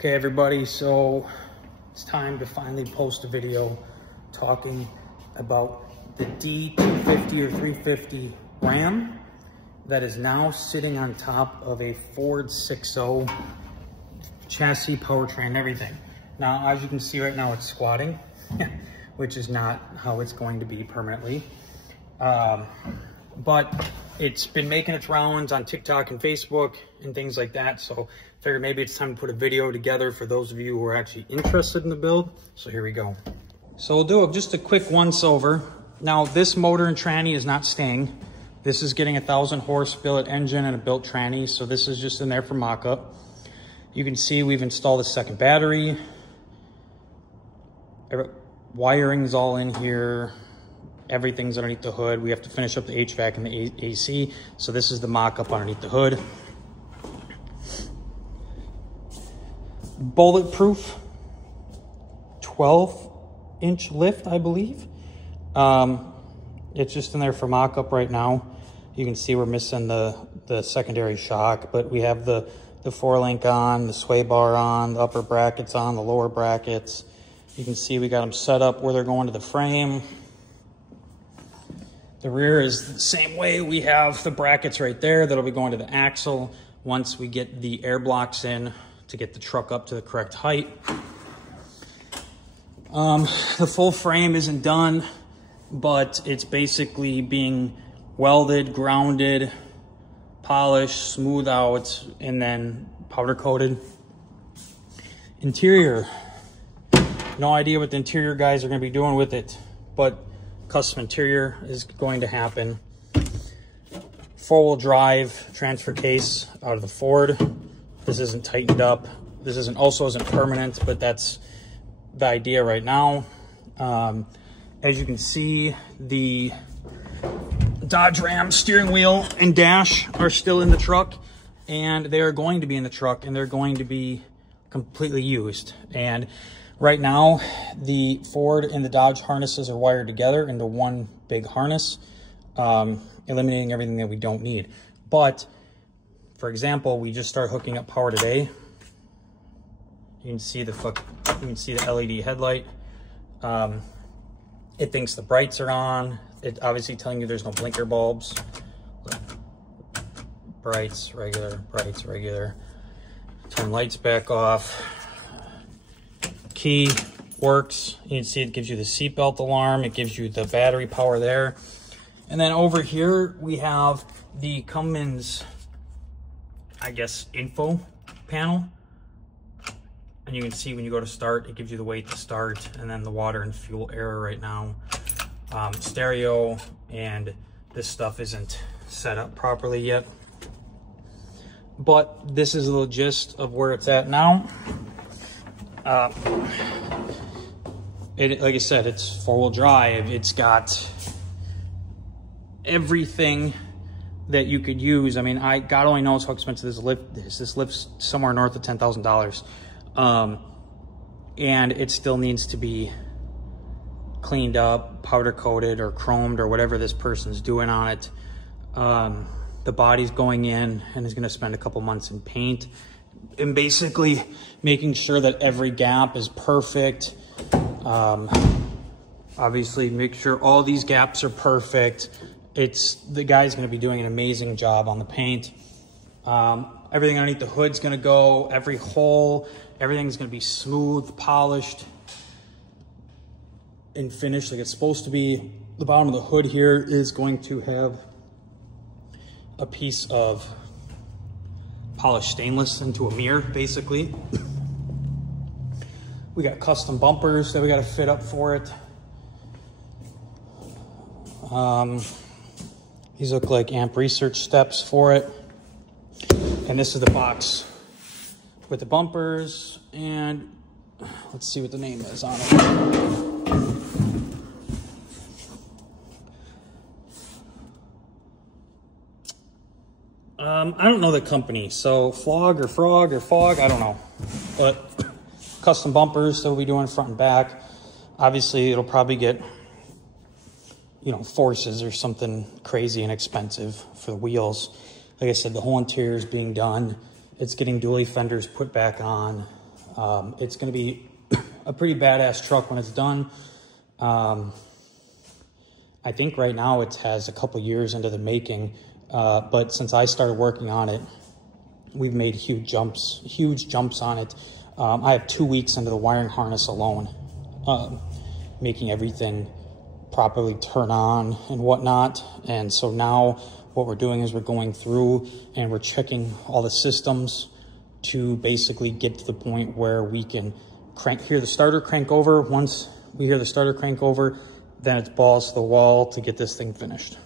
Okay, everybody, so it's time to finally post a video talking about the D250 or 350 Ram that is now sitting on top of a Ford 6.0 chassis, powertrain, and everything. Now, as you can see right now, it's squatting, which is not how it's going to be permanently. But it's been making its rounds on TikTok and Facebook and things like that. So I figured maybe it's time to put a video together for those of you who are actually interested in the build. So here we go. So we'll do just a quick once over. Now this motor and tranny is not staying. This is getting a 1,000 horse billet engine and a built tranny. So this is just in there for mock-up. You can see we've installed a second battery. Wiring's all in here. Everything's underneath the hood. We have to finish up the HVAC and the AC. So this is the mock-up underneath the hood. Bulletproof 12-inch lift, I believe. It's just in there for mock-up right now. You can see we're missing the secondary shock, but we have the 4-link on, the sway bar on, the upper brackets on, the lower brackets. You can see we got them set up where they're going to the frame. The rear is the same way. We have the brackets right there that'll be going to the axle once we get the air blocks in to get the truck up to the correct height. The full frame isn't done, but it's basically being welded, grounded, polished, smooth out, and then powder coated. Interior. No idea what the interior guys are going to be doing with it, but custom interior is going to happen. 4-wheel drive transfer case out of the Ford. This isn't tightened up. This isn't permanent, but that's the idea right now. As you can see, the Dodge Ram steering wheel and dash are still in the truck, and they are going to be in the truck, and they're going to be completely used. And right now, the Ford and the Dodge harnesses are wired together into one big harness, eliminating everything that we don't need. But, for example, we just started hooking up power today. You can see the LED headlight. It thinks the brights are on. It obviously telling you there's no blinker bulbs. Brights, regular, brights, regular. Turn lights back off. Key works. You can see it gives you the seatbelt alarm. It gives you the battery power there. And then over here, we have the Cummins, I guess, info panel. And you can see when you go to start, it gives you the weight to start, and then the water and fuel error right now. Stereo, and this stuff isn't set up properly yet. But this is the gist of where it's at now. Like I said, it's 4-wheel drive. It's got everything that you could use. I mean, God only knows how expensive this lift is. This lift's somewhere north of $10,000. And it still needs to be cleaned up, powder coated or chromed or whatever this person's doing on it. The body's going in and is going to spend a couple months in paint and basically making sure that every gap is perfect. Obviously make sure all these gaps are perfect. The guy's going to be doing an amazing job on the paint. Everything underneath the hood's going to go, every hole, everything's going to be smooth, polished, and finished like it's supposed to be. The bottom of the hood here is going to have a piece of polished stainless into a mirror, basically. We got custom bumpers that we got to fit up for it. These look like amp research steps for it. And this is the box with the bumpers, and let's see what the name is on it. I don't know the company, so Flog or Frog or Fog, I don't know. But custom bumpers that we'll be doing front and back. Obviously, it'll probably get, you know, forces or something crazy and expensive for the wheels. Like I said, the whole interior is being done. It's getting dually fenders put back on. It's going to be a pretty badass truck when it's done. I think right now it has a couple years into the making, but since I started working on it, we've made huge jumps on it. I have 2 weeks into the wiring harness alone, making everything properly turn on and whatnot. And so now what we're doing is we're going through and we're checking all the systems to basically get to the point where we can hear the starter crank over. Once we hear the starter crank over, then it's balls to the wall to get this thing finished.